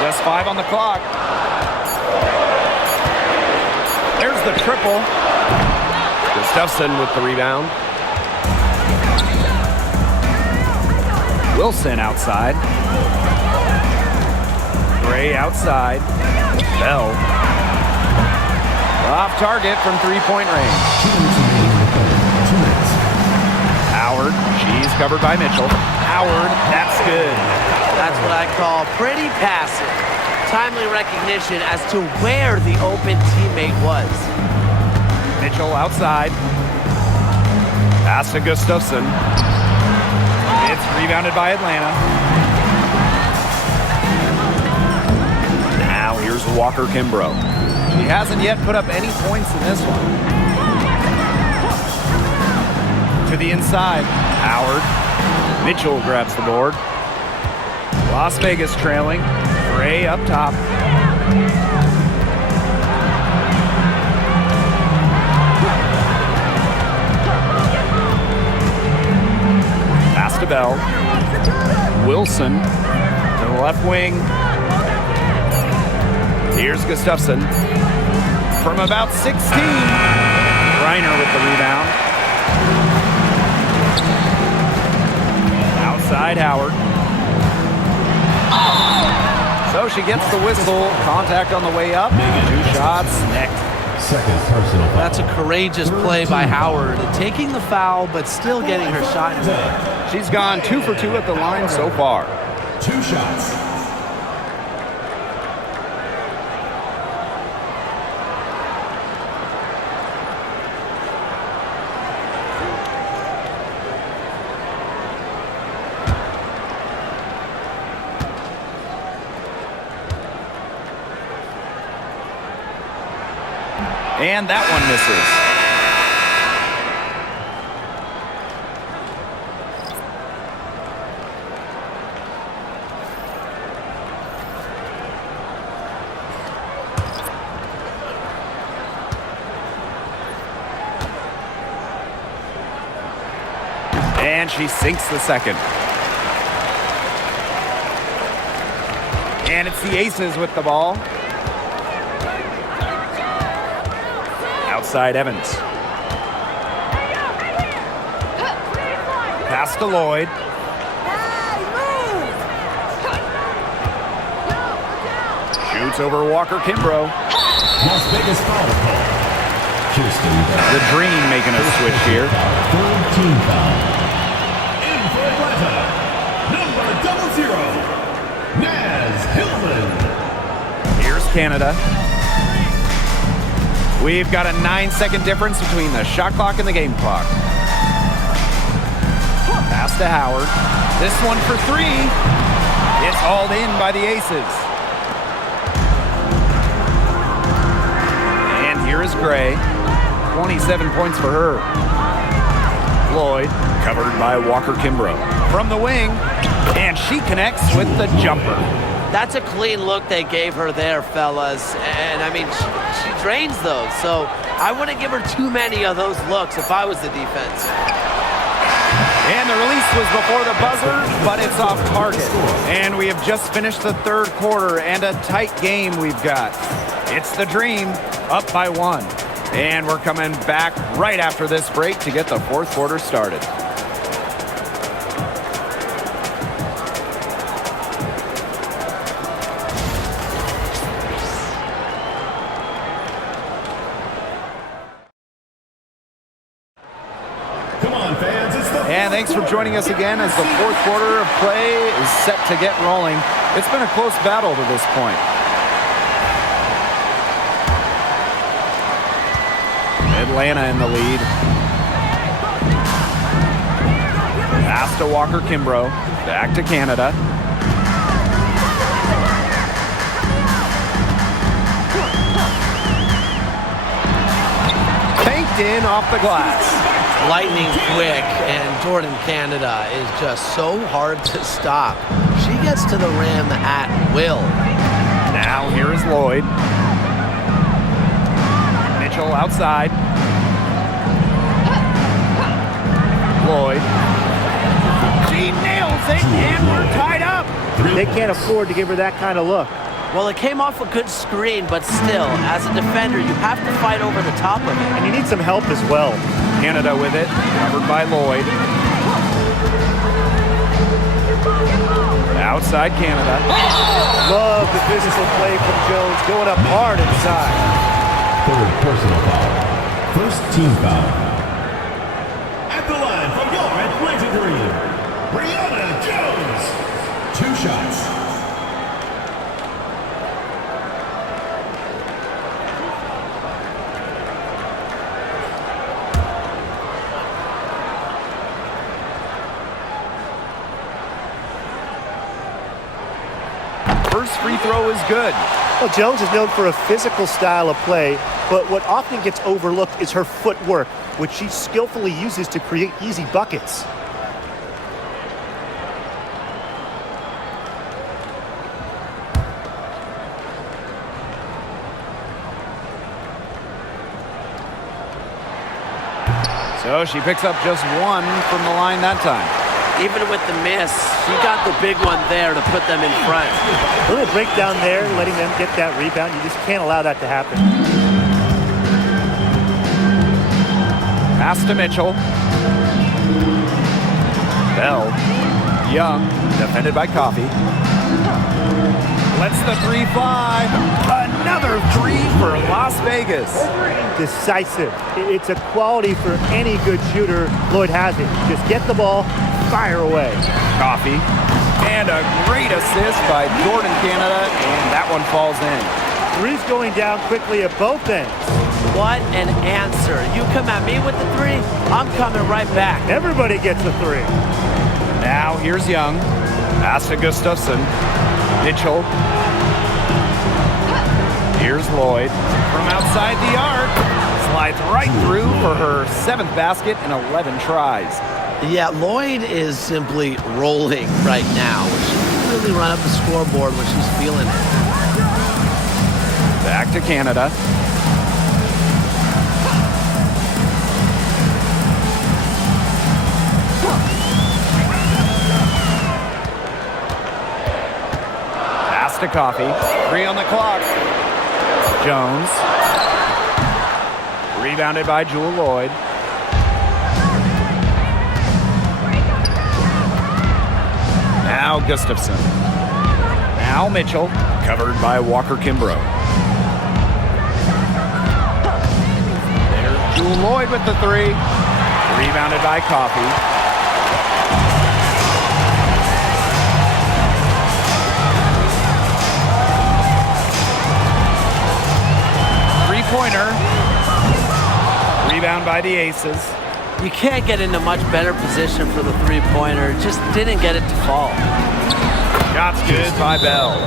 Just 5 on the clock. There's the triple. Gustafson with the rebound. Wilson outside. Gray outside. Bell. Off target from 3-point range. Howard. She's covered by Mitchell. Howard. That's good. That's what I call pretty passive. Timely recognition as to where the open teammate was. Mitchell outside. Pass to Gustafson. It's rebounded by Atlanta. Now here's Walker Kimbrough. She hasn't yet put up any points in this one. To the inside. Howard. Mitchell grabs the board. Las Vegas trailing. Gray up top. Pass to Bell. Wilson to the left wing. Here's Gustafson. From about 16. Griner with the rebound. Outside Howard. So she gets the whistle. Contact on the way up. 2 shots. Next. Second personal foul. That's a courageous play by Howard, taking the foul but still getting her shot in. She's gone 2 for 2 at the line so far. 2 shots. And that one misses. And she sinks the second. And it's the Aces with the ball. Outside Evans. Pass to Lloyd. Shoots over Walker Kimbrough. Las Vegas foul call. Houston. The Dream making a switch here. Third team foul. In for Atlanta, number 00, Naz Hillman. Here's Canada. We've got a 9-second difference between the shot clock and the game clock. Pass to Howard. This one for three. It's hauled in by the Aces. And here is Gray. 27 points for her. Lloyd, covered by Walker Kimbrough. From the wing, and she connects with the jumper. That's a clean look they gave her there, fellas. And, I mean, she drains those. So I wouldn't give her too many of those looks if I was the defense. And the release was before the buzzer, but it's off target. And we have just finished the third quarter, and a tight game we've got. It's the Dream, up by 1. And we're coming back right after this break to get the fourth quarter started. Come on, fans. It's the And thanks for joining us again as the fourth quarter of play is set to get rolling. It's been a close battle to this point. Atlanta in the lead. Pass to Walker Kimbrough. Back to Canada. Banked in off the glass. Lightning quick, and Jordan Canada is just so hard to stop. She gets to the rim at will. Now here is Lloyd. Mitchell outside. Lloyd. She nails it, and we're tied up. They can't afford to give her that kind of look. Well, it came off a good screen, but still, as a defender, you have to fight over the top of it. And you need some help as well. Canada with it, covered by Lloyd. Outside Canada. Love the physical play from Jones, going up hard inside. third personal foul. First team foul. At the line from your Atlanta Dream, Brianna Jones. 2 shots. First free throw is good. Well, Jones is known for a physical style of play, but what often gets overlooked is her footwork, which she skillfully uses to create easy buckets. So she picks up just 1 from the line that time. Even with the miss, she got the big one there to put them in front. A little breakdown there, letting them get that rebound. You just can't allow that to happen. Pass to Mitchell. Bell. Young, defended by Coffey. Lets the 3 fly. Another 3 for Las Vegas. Decisive. It's a quality for any good shooter. Lloyd has it. Just get the ball, fire away. Coffey. And a great assist by Jordan Canada, and that one falls in. Three's going down quickly at both ends. What an answer. You come at me with the 3, I'm coming right back. Everybody gets a 3. Now here's Young. Pass to Gustafson. Mitchell. Here's Lloyd from outside the arc. Slides right through for her 7th basket in 11 tries. Yeah, Lloyd is simply rolling right now. She can really run up the scoreboard when she's feeling it. Back to Canada. Pass to Coffee. 3 on the clock. Jones. Rebounded by Jewel Lloyd. Now Gustafson. Now Mitchell. Covered by Walker Kimbrough. There's Jewel Lloyd with the 3. Rebounded by Coffee. Three-pointer. Rebound by the Aces. You can't get into much better position for the three-pointer. Just didn't get it to fall. Shots good by Bell.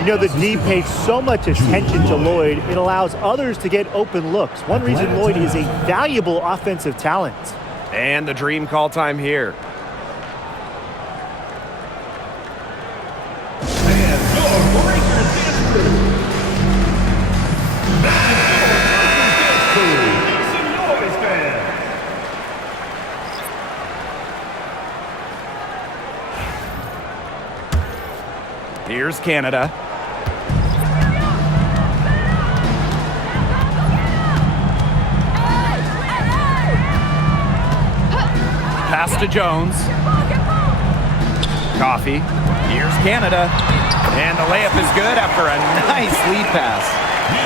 You know, the D pays so much attention to Lloyd, it allows others to get open looks. One reason Lloyd is a valuable offensive talent. And the dream call time here. And your Breakers dance crew. Make some noise, fans. Here's Canada. Pass to Jones. Coffee. Here's Canada. And the layup is good after a nice lead pass.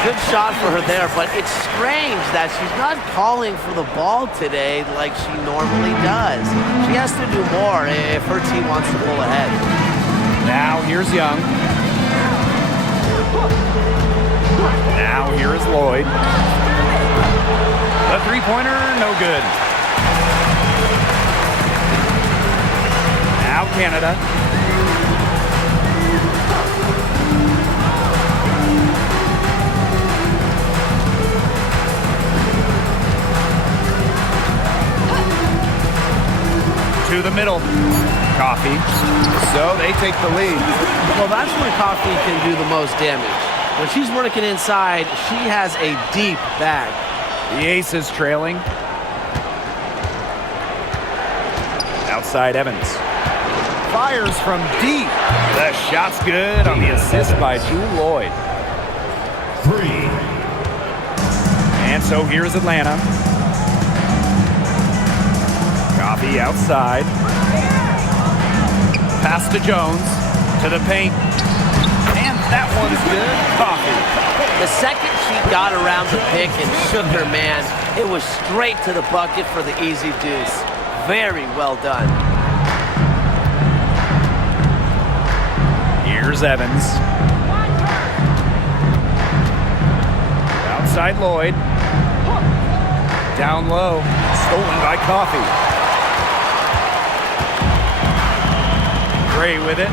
Good shot for her there, but it's strange that she's not calling for the ball today like she normally does. She has to do more if her team wants to pull ahead. Now here's Young. Now here is Lloyd. The three-pointer, no good. Now Canada. To the middle. Coffee. So they take the lead. Well, that's where Coffee can do the most damage. When she's working inside, she has a deep bag. The Aces trailing. Outside Evans. Fires from deep. The shot's good on the assist by Jewel Lloyd. 3. And so here's Atlanta. Coffee outside. Pass to Jones. To the paint. And that one's good. Coffee. The second she got around the pick and shook her man, it was straight to the bucket for the easy deuce. Very well done. Here's Evans. Outside Lloyd. Down low. Stolen by Coffee. Gray with it.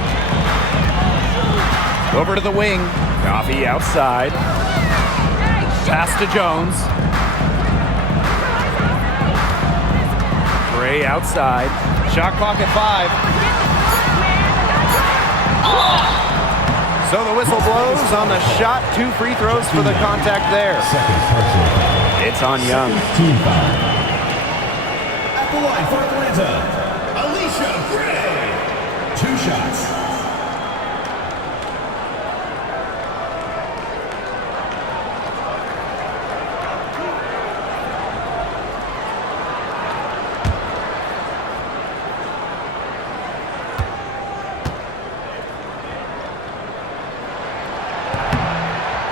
Over to the wing. Coffee outside. Pass to Jones. Gray outside. Shot clock at 5. So the whistle blows on the shot. 2 free throws for the contact there. Second personal foul. It's on Young. Team foul. At the line for Atlanta, Alicia Gray. 2 shots.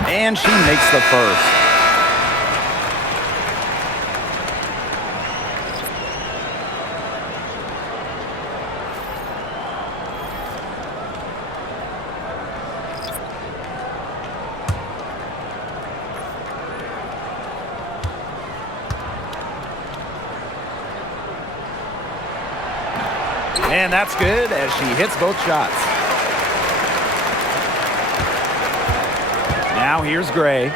And she makes the first. And that's good as she hits both shots. Now here's Gray.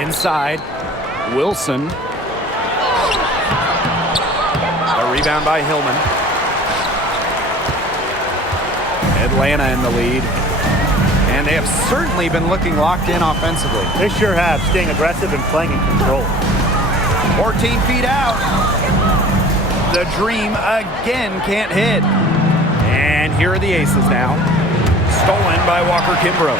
Inside, Wilson. A rebound by Hillman. Atlanta in the lead. And they have certainly been looking locked in offensively. They sure have, staying aggressive and playing in control. 14 feet out. The Dream again can't hit. And here are the Aces now. Stolen by Walker Kimbrough.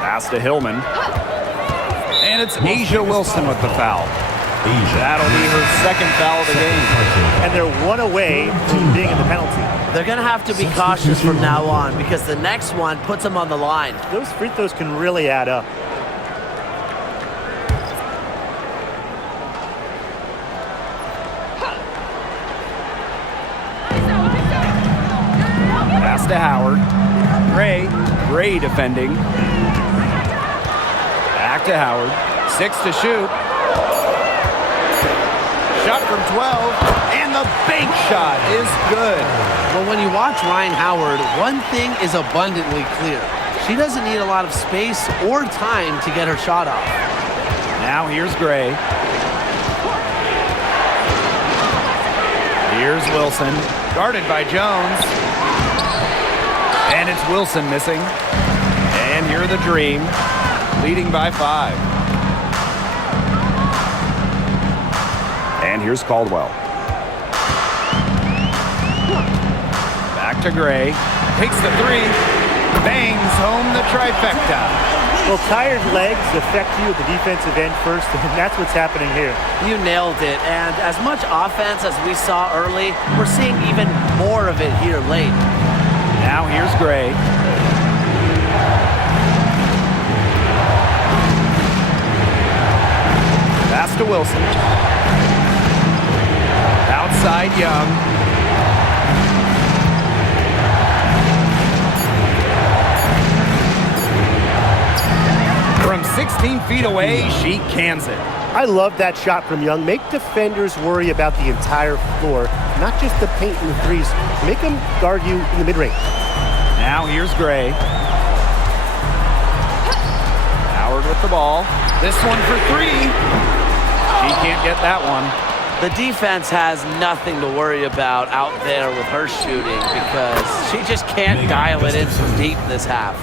Pass to Hillman. And it's Asia Wilson with the foul. That'll be her second foul of the game. And they're one away from being in the penalty. They're going to have to be cautious from now on because the next one puts them on the line. Those free throws can really add up. Pass to Howard. Gray defending. Back to Howard. 6 to shoot. Shot from 12, and the bank shot is good. Well, when you watch Ryan Howard, one thing is abundantly clear. She doesn't need a lot of space or time to get her shot off. Now here's Gray. Here's Wilson, guarded by Jones. And it's Wilson missing. And here are the Dream, leading by 5. And here's Caldwell. Back to Gray. Takes the 3. Bangs home the trifecta. Well, tired legs affect you at the defensive end first, and that's what's happening here. You nailed it. And as much offense as we saw early, we're seeing even more of it here late. Now here's Gray. Pass to Wilson. Outside Young. From 16 feet away, she cans it. I love that shot from Young. Make defenders worry about the entire floor, not just the paint and the threes. Make them guard you in the mid-range. Now here's Gray. Howard with the ball. This one for 3. She can't get that one. The defense has nothing to worry about out there with her shooting because she just can't dial it in from deep this half.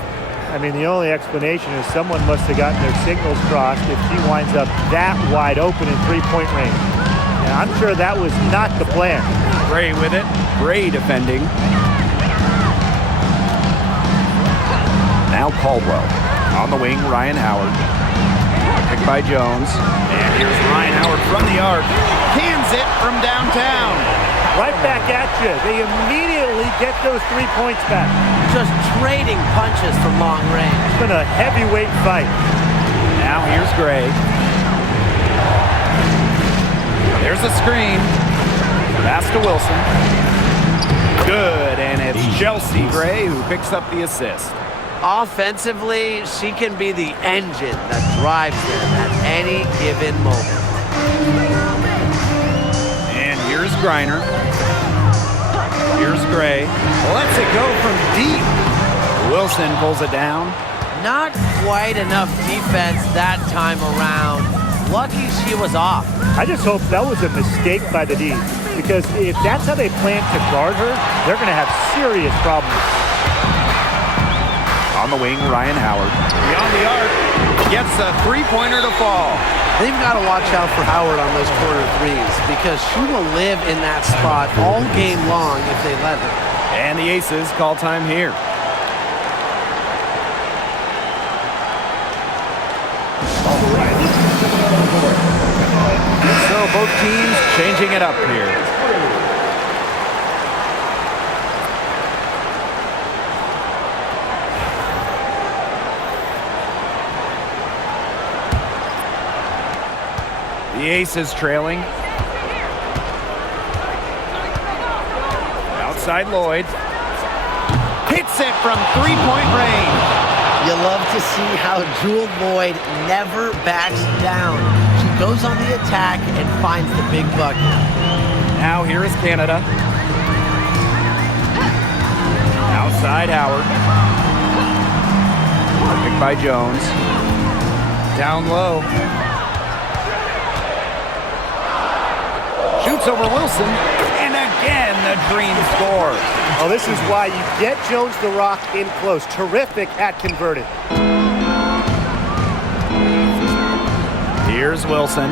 I mean, the only explanation is someone must have gotten their signals crossed if she winds up that wide open in three-point range. Now, I'm sure that was not the plan. Gray with it. Gray defending. Now Caldwell. On the wing, Ryan Howard. Picked by Jones. And here's Ryan Howard from the arc. Cans it from downtown. Right back at you. They immediately get those 3 points back. Just trading punches from long range. It's been a heavyweight fight. Now here's Gray. There's a screen. Pass to Wilson. Good, and it's Chelsea Gray who picks up the assist. Offensively, she can be the engine that drives them at any given moment. And here's Griner. Here's Gray. Lets it go from deep. Wilson pulls it down. Not quite enough defense that time around. Lucky she was off. I just hope that was a mistake by the D, because if that's how they plan to guard her, they're going to have serious problems. On the wing, Ryan Howard. Beyond the arc. Gets a three-pointer to fall. They've got to watch out for Howard on those corner threes because she will live in that spot all game long if they let her. And the Aces call time here. So both teams changing it up here. The Aces trailing. Outside Lloyd. Hits it from three-point range. You love to see how Jewel Lloyd never backs down. She goes on the attack and finds the big bucket. Now here is Canada. Outside Howard. Picked by Jones. Down low. Shoots over Wilson. And again, the Dream score. Oh, this is why you get Jones the Rock in close. Terrific at converting. Here's Wilson.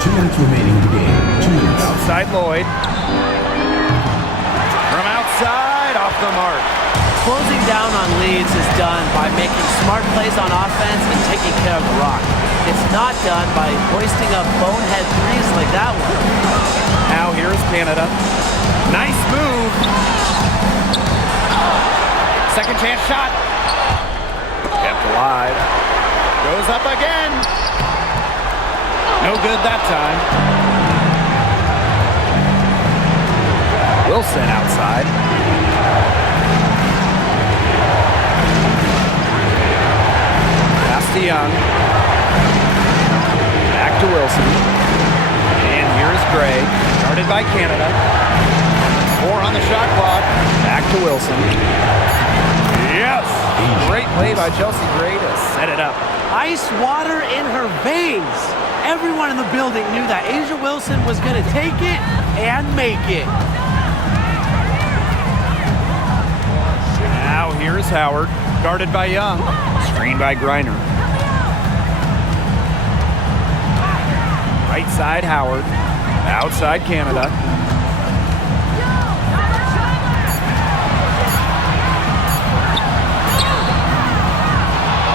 2 minutes remaining in the game. 2 minutes. Outside Lloyd. From outside, off the mark. Closing down on leads is done by making smart plays on offense and taking care of the rock. It's not done by hoisting up bonehead threes like that one. Now here's Canada. Nice move. Second chance shot. Kept alive. Goes up again. No good that time. Wilson outside. Pass to Young. Back to Wilson. And here's Gray. Started by Canada. 4 on the shot clock. Back to Wilson. Yes! Great play by Chelsea Gray to set it up. Ice water in her veins. Everyone in the building knew that Asia Wilson was going to take it and make it. Now here's Howard. Guarded by Young. Screened by Griner. Right side Howard. Outside Canada.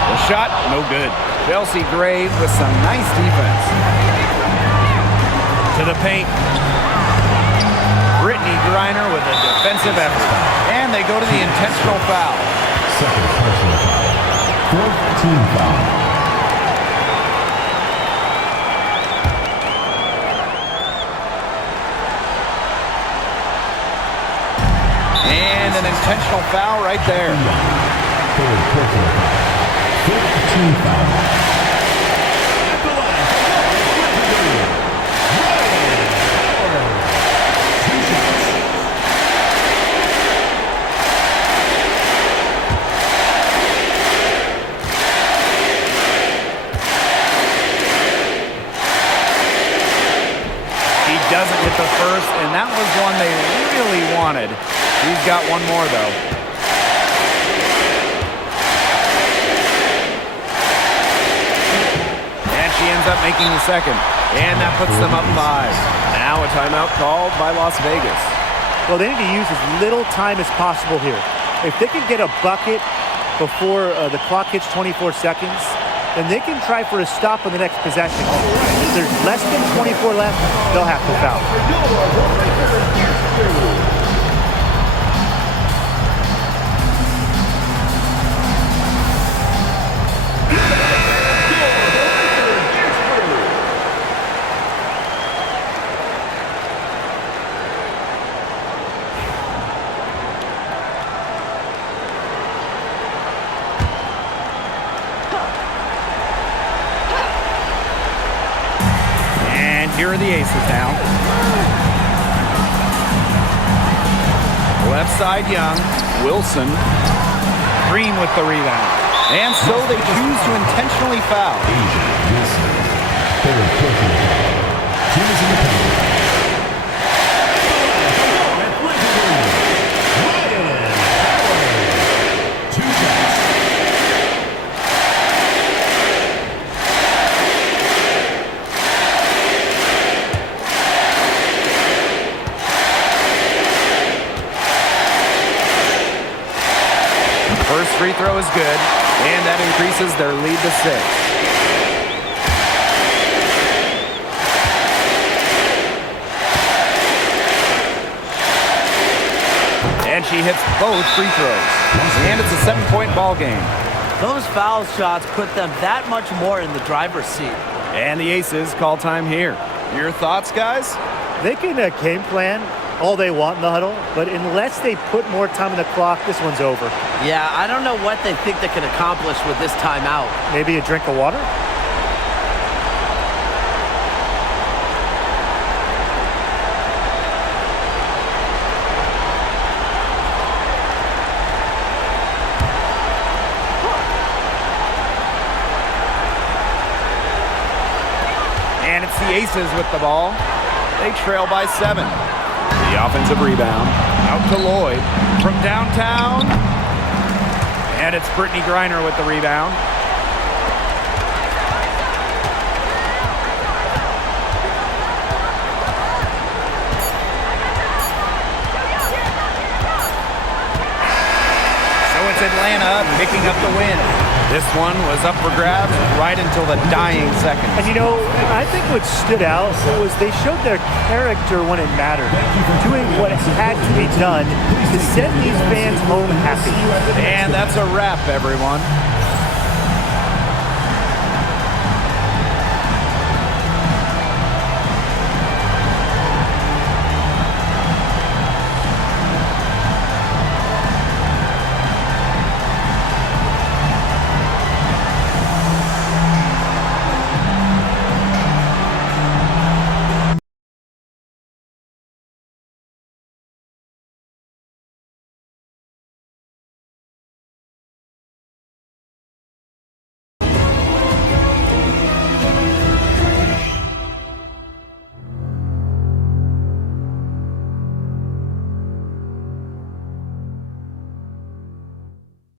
The shot, no good. Chelsea Gray with some nice defense. To the paint. Brittany Griner with a defensive effort. And they go to the intentional foul. Second personal foul. 4th team foul. And an intentional foul right there. 3rd personal foul. 5th team foul. At the line, He doesn't get the first, and that was one they really wanted. He's got one more, though. And she ends up making the second. And that puts them up 5. Now a timeout called by Las Vegas. Well, they need to use as little time as possible here. If they can get a bucket before the clock hits 24 seconds, then they can try for a stop on the next possession. If there's less than 24 left, they'll have to foul. Here are the Aces now. Left side Young. Wilson. Green with the rebound. And so they choose to intentionally foul. Asia Wilson. 3rd personal foul. Team is in the penalty. First free throw is good, and that increases their lead to 6. And she hits both free throws. And it's a 7-point ball game. Those foul shots put them that much more in the driver's seat. And the Aces call time here. Your thoughts, guys? They can game plan all they want in the huddle, but unless they put more time on the clock, this one's over. Yeah, I don't know what they think they can accomplish with this timeout. Maybe a drink of water? the Aces with the ball. They trail by 7. The offensive rebound. Out to Lloyd from downtown. And it's Brittany Griner with the rebound. Atlanta picking up the win. This one was up for grabs right until the dying seconds. And you know, I think what stood out was they showed their character when it mattered, doing what had to be done to send these fans home happy. And that's a wrap, everyone.